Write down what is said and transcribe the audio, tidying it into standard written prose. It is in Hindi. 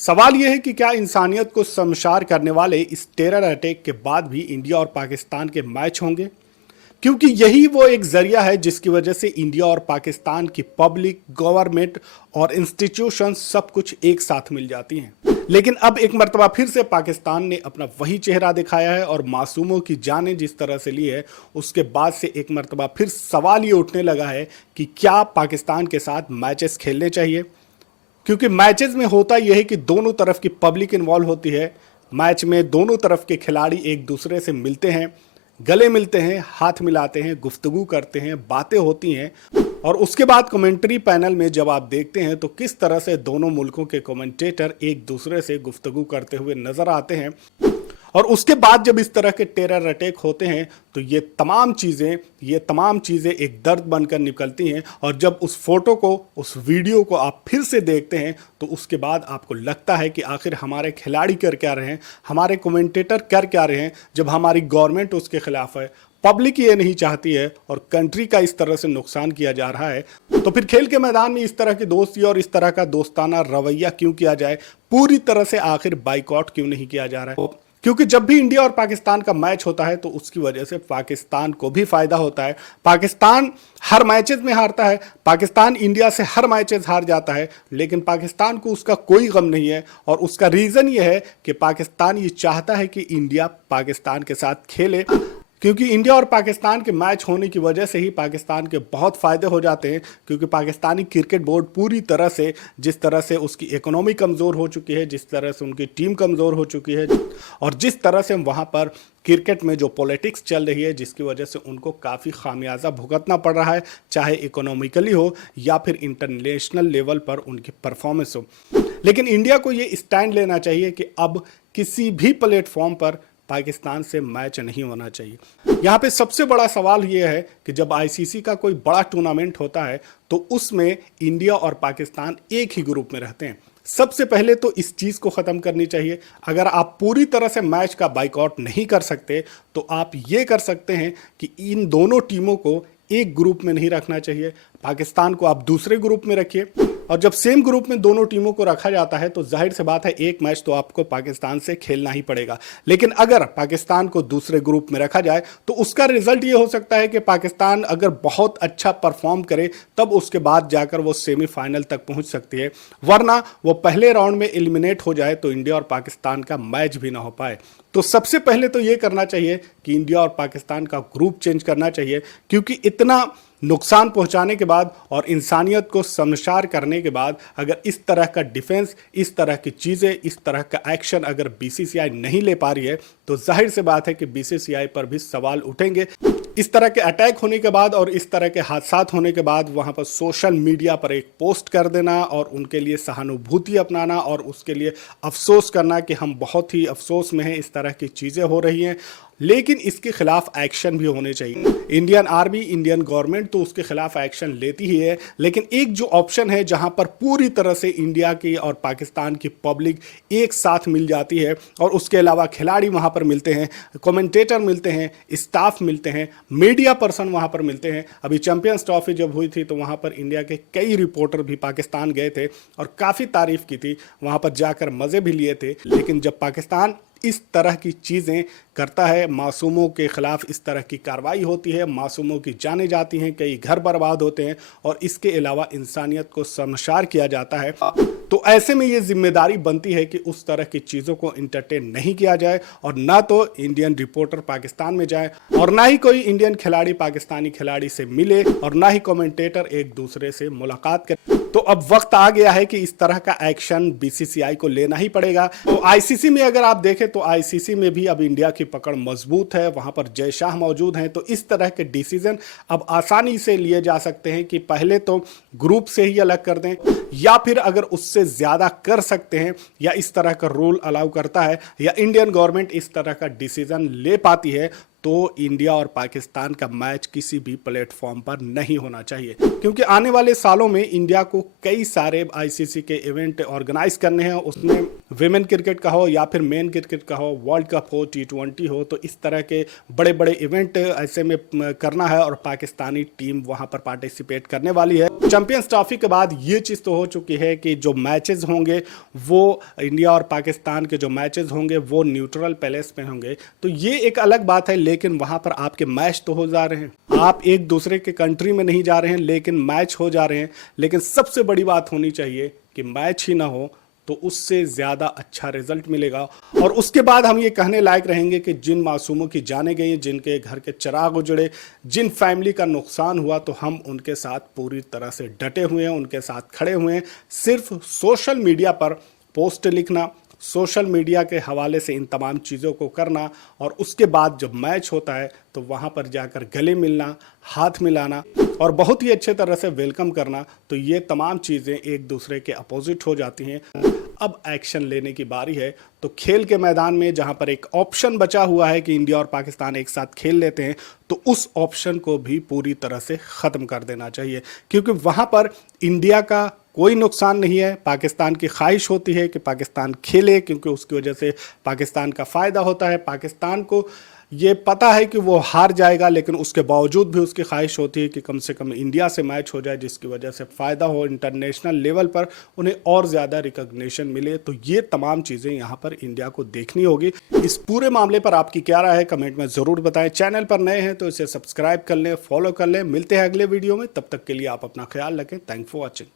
सवाल यह है कि क्या इंसानियत को शर्मसार करने वाले इस टेरर अटैक के बाद भी इंडिया और पाकिस्तान के मैच होंगे? क्योंकि यही वो एक जरिया है जिसकी वजह से इंडिया और पाकिस्तान की पब्लिक, गवर्नमेंट और इंस्टीट्यूशन सब कुछ एक साथ मिल जाती हैं। लेकिन अब एक मर्तबा फिर से पाकिस्तान ने अपना वही चेहरा दिखाया है और मासूमों की जानें जिस तरह से ली है, उसके बाद से एक मर्तबा फिर सवाल ये उठने लगा है कि क्या पाकिस्तान के साथ मैचेस खेलने चाहिए। क्योंकि मैचेस में होता यह है कि दोनों तरफ की पब्लिक इन्वॉल्व होती है। मैच में दोनों तरफ के खिलाड़ी एक दूसरे से मिलते हैं, गले मिलते हैं, हाथ मिलाते हैं, गुफ्तगू करते हैं, बातें होती हैं। और उसके बाद कमेंट्री पैनल में जब आप देखते हैं तो किस तरह से दोनों मुल्कों के कमेंटेटर एक दूसरे से गुफ्तगू करते हुए नजर आते हैं। और उसके बाद जब इस तरह के टेरर अटैक होते हैं तो ये तमाम चीज़ें एक दर्द बनकर निकलती हैं। और जब उस फोटो को, उस वीडियो को आप फिर से देखते हैं तो उसके बाद आपको लगता है कि आखिर हमारे खिलाड़ी कर क्या रहे हैं, हमारे कमेंटेटर कर क्या रहे हैं, जब हमारी गवर्नमेंट उसके खिलाफ है, पब्लिक ये नहीं चाहती है और कंट्री का इस तरह से नुकसान किया जा रहा है। तो फिर खेल के मैदान में इस तरह की दोस्ती और इस तरह का दोस्ताना रवैया क्यों किया जाए, पूरी तरह से आखिर बाइकआउट क्यों नहीं किया जा रहा है? क्योंकि जब भी इंडिया और पाकिस्तान का मैच होता है तो उसकी वजह से पाकिस्तान को भी फायदा होता है। पाकिस्तान हर मैचेस में हारता है, पाकिस्तान इंडिया से हर मैचेस हार जाता है, लेकिन पाकिस्तान को उसका कोई गम नहीं है। और उसका रीजन ये है कि पाकिस्तान ये चाहता है कि इंडिया पाकिस्तान के साथ खेले, क्योंकि इंडिया और पाकिस्तान के मैच होने की वजह से ही पाकिस्तान के बहुत फ़ायदे हो जाते हैं। क्योंकि पाकिस्तानी क्रिकेट बोर्ड पूरी तरह से, जिस तरह से उसकी इकोनॉमी कमज़ोर हो चुकी है, जिस तरह से उनकी टीम कमज़ोर हो चुकी है और जिस तरह से वहाँ पर क्रिकेट में जो पॉलिटिक्स चल रही है, जिसकी वजह से उनको काफ़ी खामियाजा भुगतना पड़ रहा है, चाहे इकोनॉमिकली हो या फिर इंटरनेशनल लेवल पर उनकी परफॉर्मेंस हो। लेकिन इंडिया को ये स्टैंड लेना चाहिए कि अब किसी भी प्लेटफॉर्म पर पाकिस्तान से मैच नहीं होना चाहिए। यहाँ पे सबसे बड़ा सवाल ये है कि जब आईसीसी का कोई बड़ा टूर्नामेंट होता है तो उसमें इंडिया और पाकिस्तान एक ही ग्रुप में रहते हैं। सबसे पहले तो इस चीज़ को ख़त्म करनी चाहिए। अगर आप पूरी तरह से मैच का बाइकआउट नहीं कर सकते तो आप ये कर सकते हैं कि इन दोनों टीमों को एक ग्रुप में नहीं रखना चाहिए। पाकिस्तान को आप दूसरे ग्रुप में रखिए, और जब सेम ग्रुप में दोनों टीमों को रखा जाता है तो जाहिर सी बात है एक मैच तो आपको पाकिस्तान से खेलना ही पड़ेगा। लेकिन अगर पाकिस्तान को दूसरे ग्रुप में रखा जाए तो उसका रिजल्ट ये हो सकता है कि पाकिस्तान अगर बहुत अच्छा परफॉर्म करे तब उसके बाद जाकर वो सेमीफाइनल तक पहुंच सकती है, वरना वो पहले राउंड में एलिमिनेट हो जाए तो इंडिया और पाकिस्तान का मैच भी ना हो पाए। तो सबसे पहले तो ये करना चाहिए कि इंडिया और पाकिस्तान का ग्रुप चेंज करना चाहिए। क्योंकि इतना नुकसान पहुंचाने के बाद और इंसानियत को शर्मसार करने के बाद अगर इस तरह का डिफेंस, इस तरह की चीज़ें, इस तरह का एक्शन अगर बीसीसीआई नहीं ले पा रही है तो जाहिर सी बात है कि बीसीसीआई पर भी सवाल उठेंगे। इस तरह के अटैक होने के बाद और इस तरह के हादसा होने के बाद वहाँ पर सोशल मीडिया पर एक पोस्ट कर देना और उनके लिए सहानुभूति अपनाना और उसके लिए अफसोस करना कि हम बहुत ही अफसोस में हैं, इस तरह की चीज़ें हो रही हैं। लेकिन इसके खिलाफ एक्शन भी होने चाहिए। इंडियन आर्मी, इंडियन गवर्नमेंट तो उसके खिलाफ एक्शन लेती ही है, लेकिन एक जो ऑप्शन है जहां पर पूरी तरह से इंडिया की और पाकिस्तान की पब्लिक एक साथ मिल जाती है और उसके अलावा खिलाड़ी वहां पर मिलते हैं, कमेंटेटर मिलते हैं, स्टाफ मिलते हैं, मीडिया पर्सन वहां पर मिलते हैं। अभी चैंपियंस ट्रॉफी जब हुई थी तो वहां पर इंडिया के कई रिपोर्टर भी पाकिस्तान गए थे और काफ़ी तारीफ की थी, वहां पर जाकर मज़े भी लिए थे। लेकिन जब पाकिस्तान इस तरह की चीज़ें करता है, मासूमों के खिलाफ इस तरह की कार्रवाई होती है, मासूमों की जानें जाती हैं, कई घर बर्बाद होते हैं और इसके अलावा इंसानियत को शर्मसार किया जाता है, तो ऐसे में ये जिम्मेदारी बनती है कि उस तरह की चीज़ों को इंटरटेन नहीं किया जाए और ना तो इंडियन रिपोर्टर पाकिस्तान में जाए और ना ही कोई इंडियन खिलाड़ी पाकिस्तानी खिलाड़ी से मिले और ना ही कमेंटेटर एक दूसरे से मुलाकात करे। तो अब वक्त आ गया है कि इस तरह का एक्शन बीसीसीआई को लेना ही पड़ेगा। तो आईसीसी में अगर आप देखें तो आईसीसी में भी अब इंडिया की पकड़ मजबूत है, वहां पर जय शाह मौजूद हैं। तो इस तरह के डिसीजन अब आसानी से लिए जा सकते हैं कि पहले तो ग्रुप से ही अलग कर दें, या फिर अगर उससे ज़्यादा कर सकते हैं या इस तरह का रूल अलाउ करता है या इंडियन गवर्नमेंट इस तरह का डिसीजन ले पाती है तो इंडिया और पाकिस्तान का मैच किसी भी प्लेटफॉर्म पर नहीं होना चाहिए, क्योंकि आने वाले सालों में इंडिया को कई सारे आईसीसी के इवेंट ऑर्गेनाइज करने हैं। उसमें विमेन क्रिकेट का हो या फिर मेन क्रिकेट का हो, वर्ल्ड कप हो, T20 हो, तो इस तरह के बड़े बड़े इवेंट ऐसे में करना है और पाकिस्तानी टीम वहां पर पार्टिसिपेट करने वाली है। चैंपियंस ट्रॉफी के बाद ये चीज़ तो हो चुकी है कि जो मैचेस होंगे वो इंडिया और पाकिस्तान के जो मैचेस होंगे वो न्यूट्रल पैलेस में होंगे, तो ये एक अलग बात है। लेकिन वहां पर आपके मैच तो हो जा रहे हैं, आप एक दूसरे के कंट्री में नहीं जा रहे हैं लेकिन मैच हो जा रहे हैं। लेकिन सबसे बड़ी बात होनी चाहिए कि मैच ही ना हो तो उससे ज़्यादा अच्छा रिजल्ट मिलेगा। और उसके बाद हम ये कहने लायक रहेंगे कि जिन मासूमों की जाने गई, जिनके घर के चिराग उजड़े, जिन फैमिली का नुकसान हुआ, तो हम उनके साथ पूरी तरह से डटे हुए हैं, उनके साथ खड़े हुए हैं। सिर्फ सोशल मीडिया पर पोस्ट लिखना, सोशल मीडिया के हवाले से इन तमाम चीज़ों को करना और उसके बाद जब मैच होता है तो वहाँ पर जाकर गले मिलना, हाथ मिलाना और बहुत ही अच्छे तरह से वेलकम करना, तो ये तमाम चीज़ें एक दूसरे के अपोजिट हो जाती हैं। अब एक्शन लेने की बारी है। तो खेल के मैदान में जहाँ पर एक ऑप्शन बचा हुआ है कि इंडिया और पाकिस्तान एक साथ खेल लेते हैं, तो उस ऑप्शन को भी पूरी तरह से ख़त्म कर देना चाहिए, क्योंकि वहाँ पर इंडिया का कोई नुकसान नहीं है। पाकिस्तान की ख्वाहिश होती है कि पाकिस्तान खेले, क्योंकि उसकी वजह से पाकिस्तान का फ़ायदा होता है। पाकिस्तान को ये पता है कि वो हार जाएगा, लेकिन उसके बावजूद भी उसकी ख्वाहिश होती है कि कम से कम इंडिया से मैच हो जाए, जिसकी वजह से फ़ायदा हो, इंटरनेशनल लेवल पर उन्हें और ज़्यादा रिकग्निशन मिले। तो ये तमाम चीज़ें यहाँ पर इंडिया को देखनी होगी। इस पूरे मामले पर आपकी क्या राय है, कमेंट में ज़रूर बताएं। चैनल पर नए हैं तो इसे सब्सक्राइब कर लें, फॉलो कर लें। मिलते हैं अगले वीडियो में, तब तक के लिए आप अपना ख्याल रखें। Thank for watching.